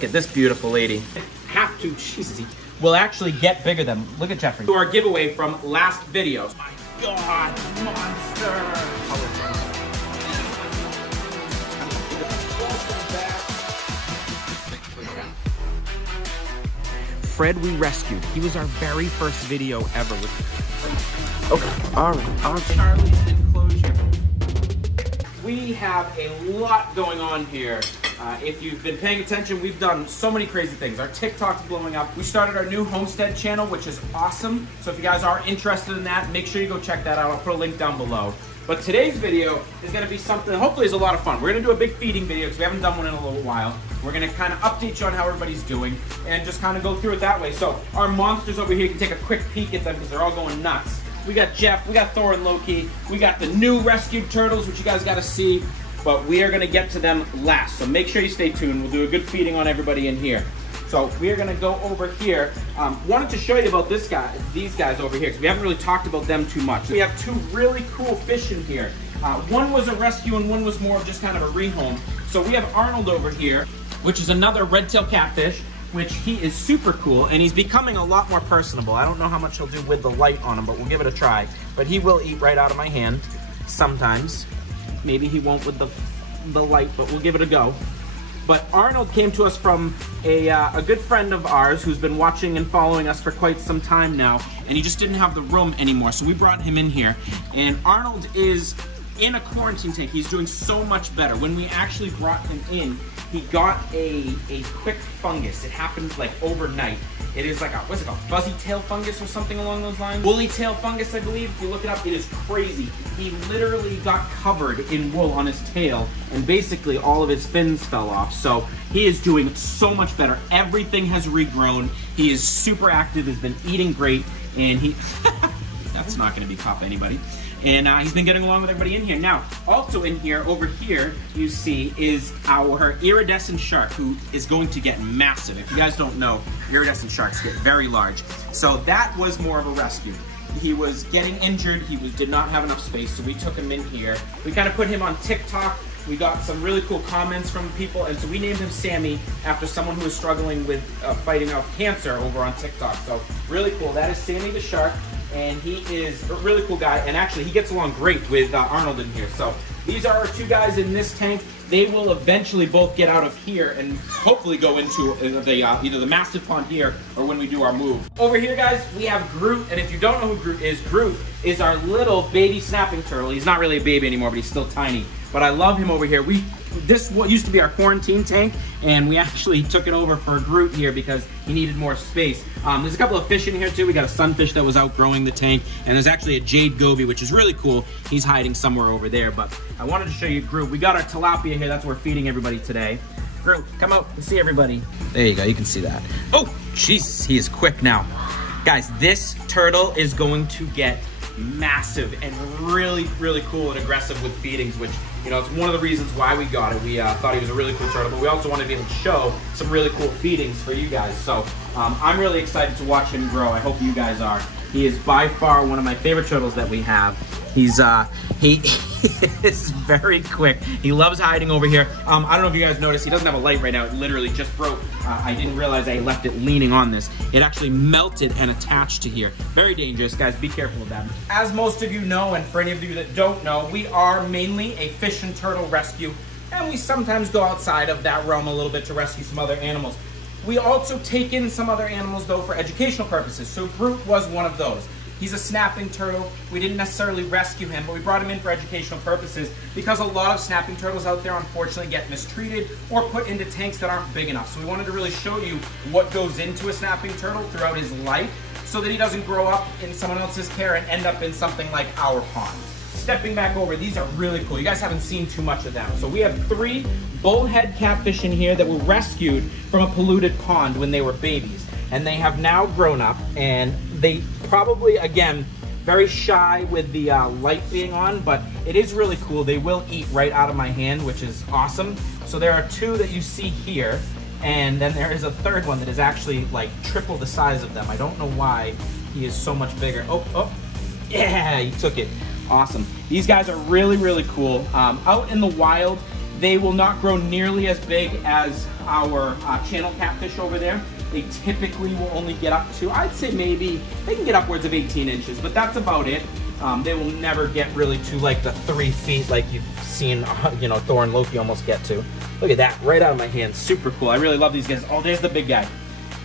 Look at this beautiful lady. Have to, Jesus, will actually get bigger than, look at Jeffrey. To our giveaway from last video. Oh my God, monster. Fred we rescued. He was our very first video ever. Okay, all right. Charlie's enclosure. We have a lot going on here. If you've been paying attention, we've done so many crazy things. Our TikTok's blowing up. We started our new homestead channel, which is awesome. So if you guys are interested in that, make sure you go check that out. I'll put a link down below. But today's video is gonna be something, hopefully is a lot of fun. We're gonna do a big feeding video because we haven't done one in a little while. We're gonna kind of update you on how everybody's doing and just kind of go through it that way. So our monsters over here, you can take a quick peek at them because they're all going nuts. We got Jeff, we got Thor and Loki, we got the new rescued turtles, which you guys gotta see, but we are gonna get to them last. So make sure you stay tuned. We'll do a good feeding on everybody in here. So we are gonna go over here. Wanted to show you about these guys over here, because we haven't really talked about them too much. We have two really cool fish in here. One was a rescue and one was more of just kind of a rehome. So we have Arnold over here, which is another red-tailed catfish, which he is super cool, and he's becoming a lot more personable. I don't know how much he'll do with the light on him, but we'll give it a try. But he will eat right out of my hand sometimes. Maybe he won't with the light, but we'll give it a go. But Arnold came to us from a good friend of ours who's been watching and following us for quite some time now, and he just didn't have the room anymore, so we brought him in here. And Arnold is in a quarantine tank. He's doing so much better. When we actually brought him in, he got a quick fungus. It happened like overnight. It is like a, what's it called? Fuzzy tail fungus or something along those lines? Woolly tail fungus, I believe. If you look it up, it is crazy. He literally got covered in wool on his tail, and basically all of his fins fell off. So he is doing so much better. Everything has regrown. He is super active, has been eating great, and he, that's not gonna be caught by anybody. And he's been getting along with everybody in here. Now, also in here, over here, you see, is our Iridescent Shark, who is going to get massive. If you guys don't know, iridescent sharks get very large. So that was more of a rescue. He was getting injured, did not have enough space, so we took him in here. We kind of put him on TikTok. We got some really cool comments from people, and so we named him Sammy after someone who was struggling with fighting off cancer over on TikTok. So really cool. That is Sammy the Shark. And he is a really cool guy, and actually he gets along great with Arnold in here. So these are our two guys in this tank. They will eventually both get out of here and hopefully go into either the massive pond here or when we do our move. Over here, guys, we have Groot, and if you don't know who Groot is our little baby snapping turtle. He's not really a baby anymore, but he's still tiny. But I love him over here. This used to be our quarantine tank, and we actually took it over for Groot here because he needed more space. There's a couple of fish in here too. We got a sunfish that was outgrowing the tank, and there's actually a jade goby, which is really cool. He's hiding somewhere over there, but I wanted to show you Groot. We got our tilapia here. That's what we're feeding everybody today. Groot, come out and see everybody. There you go. You can see that. Oh, Jesus, he is quick now. Guys, this turtle is going to get massive and really, really cool and aggressive with feedings, which, you know, it's one of the reasons why we got it. We thought he was a really cool turtle, but we also wanted to be able to show some really cool feedings for you guys. So I'm really excited to watch him grow. I hope you guys are. He is by far one of my favorite turtles that we have. He's he is very quick. He loves hiding over here. I don't know if you guys noticed, he doesn't have a light right now. It literally just broke. I didn't realize I left it leaning on this. It actually melted and attached to here. Very dangerous, guys. Be careful of that. As most of you know, and for any of you that don't know, we are mainly a fish and turtle rescue, and we sometimes go outside of that realm a little bit to rescue some other animals. We also take in some other animals, though, for educational purposes. So Groot was one of those. He's a snapping turtle. We didn't necessarily rescue him, but we brought him in for educational purposes because a lot of snapping turtles out there unfortunately get mistreated or put into tanks that aren't big enough. So we wanted to really show you what goes into a snapping turtle throughout his life so that he doesn't grow up in someone else's care and end up in something like our pond. Stepping back over, these are really cool. You guys haven't seen too much of them. So we have 3 bullhead catfish in here that were rescued from a polluted pond when they were babies. And they have now grown up, and they probably, again, very shy with the light being on, but it is really cool. They will eat right out of my hand, which is awesome. So there are 2 that you see here, and then there is a 3rd one that is actually like triple the size of them. I don't know why he is so much bigger. Oh, yeah, he took it. Awesome. These guys are really, really cool. Out in the wild, They will not grow nearly as big as our channel catfish over there. They typically will only get up to, I'd say maybe, they can get upwards of 18 inches, but that's about it. They will never get really to like the 3 feet like you've seen, you know, Thor and Loki almost get to. Look at that, right out of my hand, super cool. I really love these guys. Oh, there's the big guy.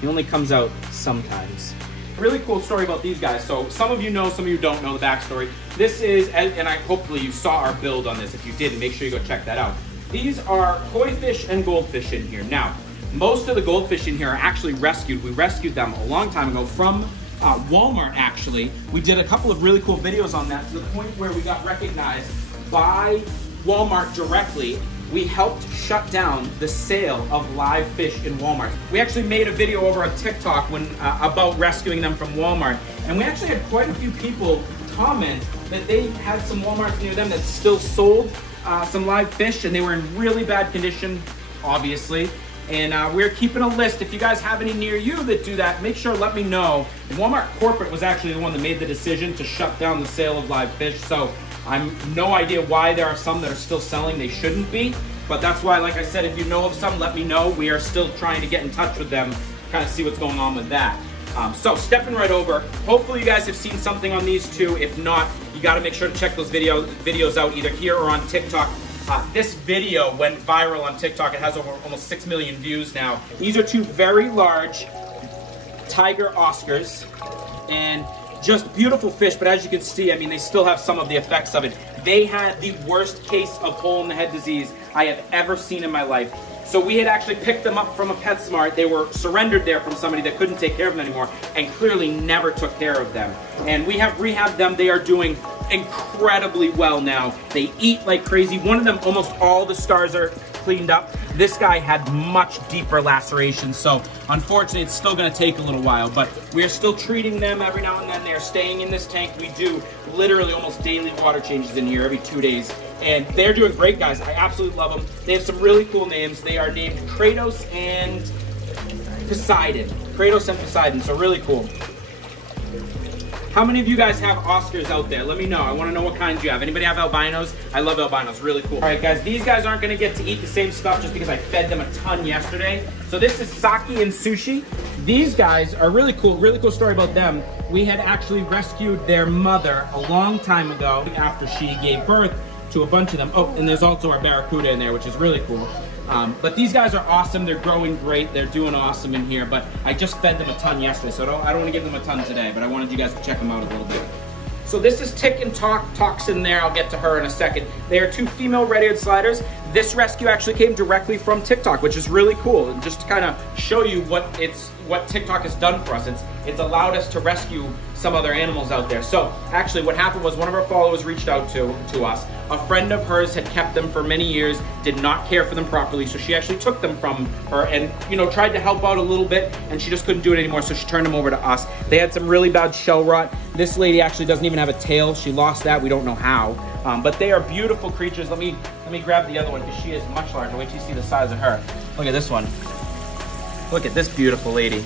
He only comes out sometimes. Really cool story about these guys. So some of you know, some of you don't know the backstory. This is, and hopefully you saw our build on this. If you didn't, make sure you go check that out. These are koi fish and goldfish in here. Now, most of the goldfish in here are actually rescued. We rescued them a long time ago from Walmart, actually. We did a couple of really cool videos on that to the point where we got recognized by Walmart directly. We helped shut down the sale of live fish in Walmart. We actually made a video over on TikTok about rescuing them from Walmart. And we actually had quite a few people comment that they had some Walmarts near them that still sold some live fish, and they were in really bad condition, obviously. And we're keeping a list. If you guys have any near you that do that, make sure let me know. Walmart corporate was actually the one that made the decision to shut down the sale of live fish. So I'm no idea why there are some that are still selling. They shouldn't be. But that's why, like I said, if you know of some, let me know. We are still trying to get in touch with them, kind of see what's going on with that. So stepping right over, hopefully you guys have seen something on these two. If not, you got to make sure to check those videos out either here or on TikTok. This video went viral on TikTok. It has over almost 6 million views now. These are two very large tiger Oscars and just beautiful fish, but as you can see, I mean, they still have some of the effects of it. They had the worst case of hole in the head disease I have ever seen in my life. So we had actually picked them up from a PetSmart. They were surrendered there from somebody that couldn't take care of them anymore and clearly never took care of them. And we have rehabbed them. They are doing incredibly well now. They eat like crazy. One of them, almost all the stars are cleaned up. This guy had much deeper lacerations, so unfortunately it's still going to take a little while, but we're still treating them every now and then. They're staying in this tank. We do literally almost daily water changes in here every 2 days, and they're doing great, guys. I absolutely love them. They have some really cool names. They are named Kratos and Poseidon. Kratos and Poseidon, so really cool. How many of you guys have Oscars out there? Let me know. I want to know what kinds you have. Anybody have albinos? I love albinos. Really cool. All right, guys. These guys aren't going to get to eat the same stuff just because I fed them a ton yesterday. So this is sake and sushi. These guys are really cool. Really cool story about them. We had actually rescued their mother a long time ago after she gave birth to a bunch of them. Oh, and there's also our barracuda in there, which is really cool. But these guys are awesome. They're growing great. They're doing awesome in here. But I just fed them a ton yesterday, so I don't want to give them a ton today. But I wanted you guys to check them out a little bit. So this is Tick and Talk's in there. I'll get to her in a second. They are two female red-eared sliders. This rescue actually came directly from TikTok, which is really cool. And just to kind of show you what TikTok has done for us, it's allowed us to rescue some other animals out there. So actually what happened was one of our followers reached out to us. A friend of hers had kept them for many years, did not care for them properly, so she actually took them from her and, you know, tried to help out a little bit, and she just couldn't do it anymore, so she turned them over to us. They had some really bad shell rot. This lady actually doesn't even have a tail. She lost that. We don't know how. But they are beautiful creatures. Let me grab the other one because she is much larger. Wait till you see the size of her. Look at this one. Look at this beautiful lady.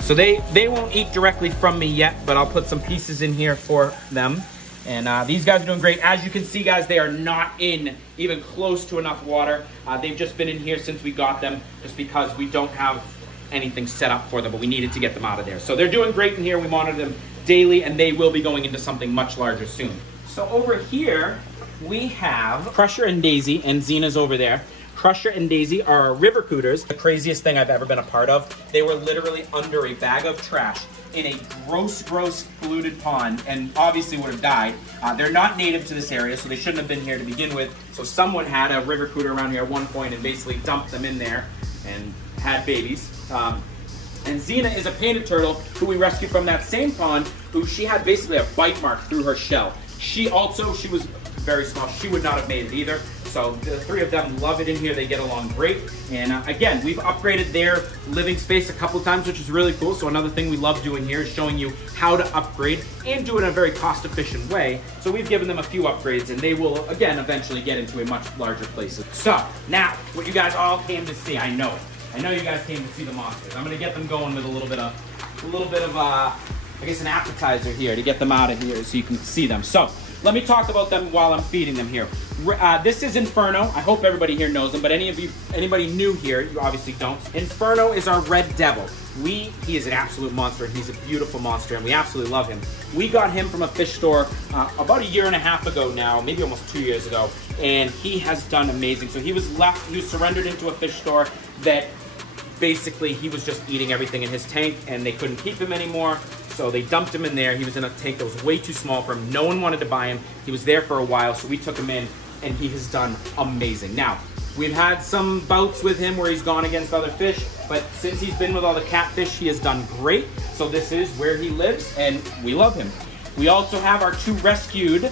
So they won't eat directly from me yet, but I'll put some pieces in here for them. And these guys are doing great. As you can see, guys, they are not in even close to enough water. They've just been in here since we got them, just because we don't have anything set up for them, but we needed to get them out of there. So they're doing great in here. We monitor them daily, and they will be going into something much larger soon. So over here, we have Crusher and Daisy, and Xena's over there. Crusher and Daisy are river cooters, the craziest thing I've ever been a part of. They were literally under a bag of trash in a gross polluted pond, and obviously would have died. They're not native to this area, so they shouldn't have been here to begin with. So someone had a river cooter around here at one point and basically dumped them in there and had babies. And Xena is a painted turtle who we rescued from that same pond, who she had basically a bite mark through her shell. She was very small. She would not have made it either. So the three of them love it in here. They get along great. And again, we've upgraded their living space a couple of times, which is really cool. So another thing we love doing here is showing you how to upgrade and do it in a very cost-efficient way. So we've given them a few upgrades, and they will, again, eventually get into a much larger place. So now, what you guys all came to see, I know it. I know you guys came to see the monsters. I'm gonna get them going with a little bit of I guess an appetizer here to get them out of here so you can see them. So let me talk about them while I'm feeding them here. This is Inferno. I hope everybody here knows him, but anybody new here, you obviously don't. Inferno is our red devil. He is an absolute monster. He's a beautiful monster, and we absolutely love him. We got him from a fish store about 1.5 years ago now, maybe almost 2 years ago, and he has done amazing. So he was surrendered into a fish store that basically he was just eating everything in his tank, and they couldn't keep him anymore. So they dumped him in there. He was in a tank that was way too small for him. No one wanted to buy him. He was there for a while, so we took him in, and he has done amazing. Now, we've had some bouts with him where he's gone against other fish, but since he's been with all the catfish, he has done great. So this is where he lives, and we love him. We also have our 2 rescued,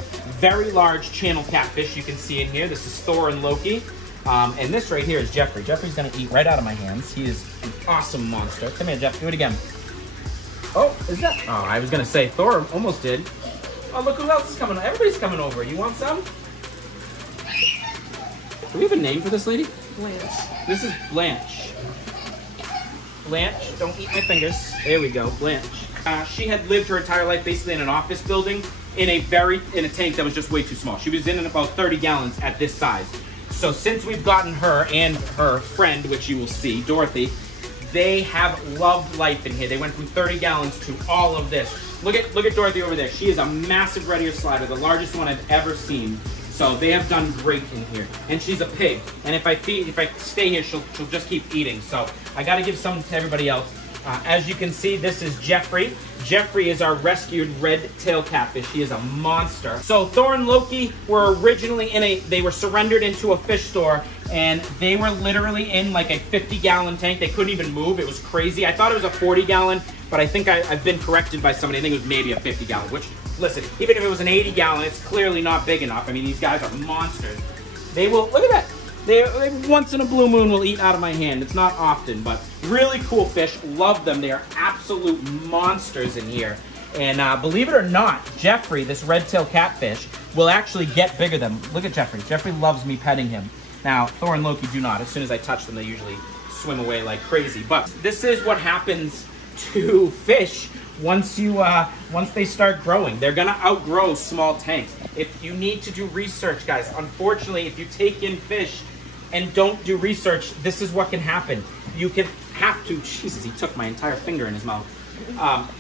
very large channel catfish you can see in here. This is Thor and Loki. And this right here is Jeffrey. Jeffrey's gonna eat right out of my hands. He is an awesome monster. Come here, Jeff, do it again. Oh, is that? Oh, I was gonna say Thor almost did. Oh, look who else is coming. Everybody's coming over. You want some? Do we have a name for this lady? Blanche. This is Blanche. Blanche, don't eat my fingers. There we go, Blanche. She had lived her entire life basically in an office building in a tank that was just way too small. She was in about 30 gallons at this size. So since we've gotten her and her friend, which you will see, Dorothy, they have loved life in here. They went from 30 gallons to all of this. Look at Dorothy over there. She is a massive red ear slider, the largest one I've ever seen. So they have done great in here. And she's a pig. And if I stay here, she'll just keep eating. So I got to give some to everybody else. As you can see, this is Jeffrey. Jeffrey is our rescued red tail catfish. He is a monster. So Thor and Loki were originally they were surrendered into a fish store, and they were literally in like a 50-gallon tank. They couldn't even move. It was crazy. I thought it was a 40-gallon, but I think I've been corrected by somebody. I think it was maybe a 50-gallon, which, listen, even if it was an 80-gallon, it's clearly not big enough. I mean, these guys are monsters. They will, look at that. They once in a blue moon will eat out of my hand. It's not often, but really cool fish. Love them. They are absolute monsters in here. And believe it or not, Jeffrey, this red-tailed catfish, will actually get bigger than them. Look at Jeffrey. Jeffrey loves me petting him. Now, Thor and Loki do not. As soon as I touch them, they usually swim away like crazy. But this is what happens to fish once they start growing. They're gonna outgrow small tanks. If you need to do research, guys, unfortunately, if you take in fish and don't do research, this is what can happen. You can have to, Jesus, he took my entire finger in his mouth.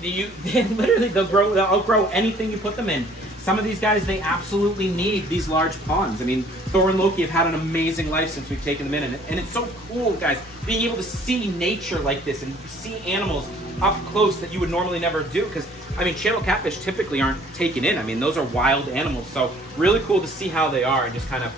They'll outgrow anything you put them in. Some of these guys, they absolutely need these large ponds. I mean, Thor and Loki have had an amazing life since we've taken them in, and it's so cool, guys, being able to see nature like this and see animals up close that you would normally never do, because, I mean, channel catfish typically aren't taken in. I mean, those are wild animals, so really cool to see how they are and just kind of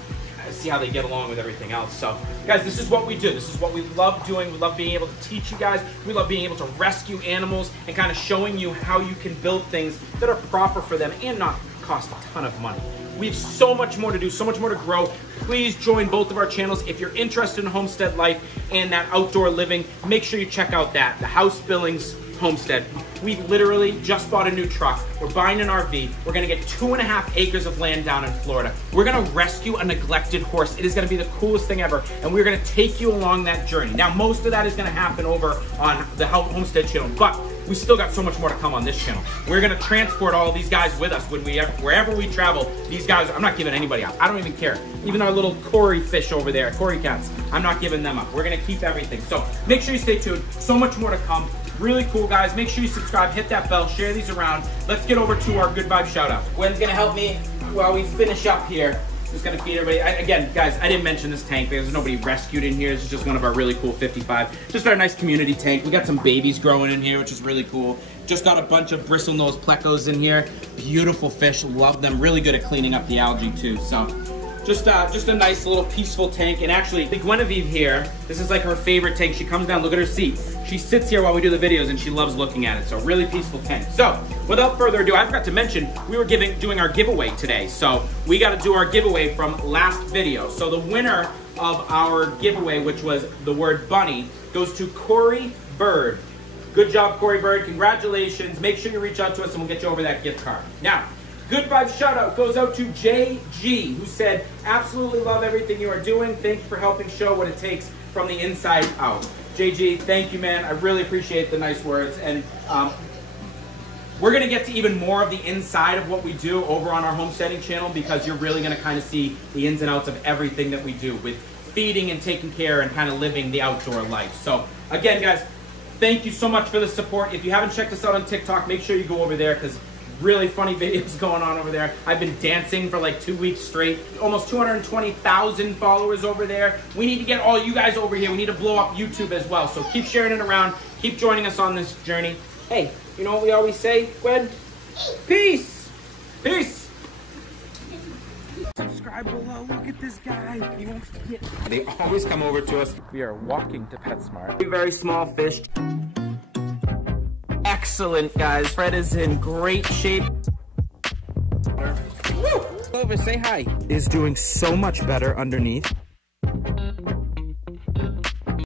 see how they get along with everything else. So, guys, this is what we do. This is what we love doing. We love being able to teach you guys. We love being able to rescue animals and kind of showing you how you can build things that are proper for them and not cost a ton of money. We have so much more to do, so much more to grow. Please join both of our channels. If you're interested in homestead life and that outdoor living, make sure you check out the House Billings homestead. We literally just bought a new truck. We're buying an RV. We're gonna get 2.5 acres of land down in Florida. We're gonna rescue a neglected horse. It is gonna be the coolest thing ever, and we're gonna take you along that journey. Now, most of that is gonna happen over on the Homestead channel, but we still got so much more to come on this channel. We're gonna transport all of these guys with us wherever we travel. These guys, I'm not giving anybody up. I don't even care. Even our little Cory fish over there, Cory cats, I'm not giving them up. We're gonna keep everything. So make sure you stay tuned. So much more to come. Really cool, guys. Make sure you subscribe, hit that bell, share these around. Let's get over to our good vibe shout out. Gwen's gonna help me while we finish up here. Just gonna feed everybody. Again, guys, I didn't mention this tank because there's nobody rescued in here. This is just one of our really cool 55. Just our nice community tank. We got some babies growing in here, which is really cool. Just got a bunch of bristlenose plecos in here. Beautiful fish, love them. Really good at cleaning up the algae too. So just a nice little peaceful tank. And actually, the Guinevere here, this is like her favorite tank. She comes down, look at her seat. She sits here while we do the videos and she loves looking at it. So really peaceful tank. So without further ado, I forgot to mention, we were doing our giveaway today. So we got to do our giveaway from last video. So the winner of our giveaway, which was the word bunny, goes to Corey Bird. Good job, Corey Bird. Congratulations. Make sure you reach out to us and we'll get you over that gift card. Now, good vibes shout out goes out to JG, who said, absolutely love everything you are doing. Thank you for helping show what it takes from the inside out. JG, thank you, man. I really appreciate the nice words. And We're gonna get to even more of the inside of what we do over on our homesteading channel, because you're really gonna kind of see the ins and outs of everything that we do with feeding and taking care and kind of living the outdoor life. So again, guys, thank you so much for the support. If you haven't checked us out on TikTok, make sure you go over there, because really funny videos going on over there. I've been dancing for like 2 weeks straight. Almost 220,000 followers over there. We need to get all you guys over here. We need to blow up YouTube as well. So keep sharing it around. Keep joining us on this journey. Hey, you know what we always say, Gwen? Peace. Peace. Subscribe below. Look at this guy. He wants to get... They always come over to us. We are walking to PetSmart. Very small fish. Excellent, guys. Fred is in great shape. Woo! Over, say hi. Is doing so much better underneath.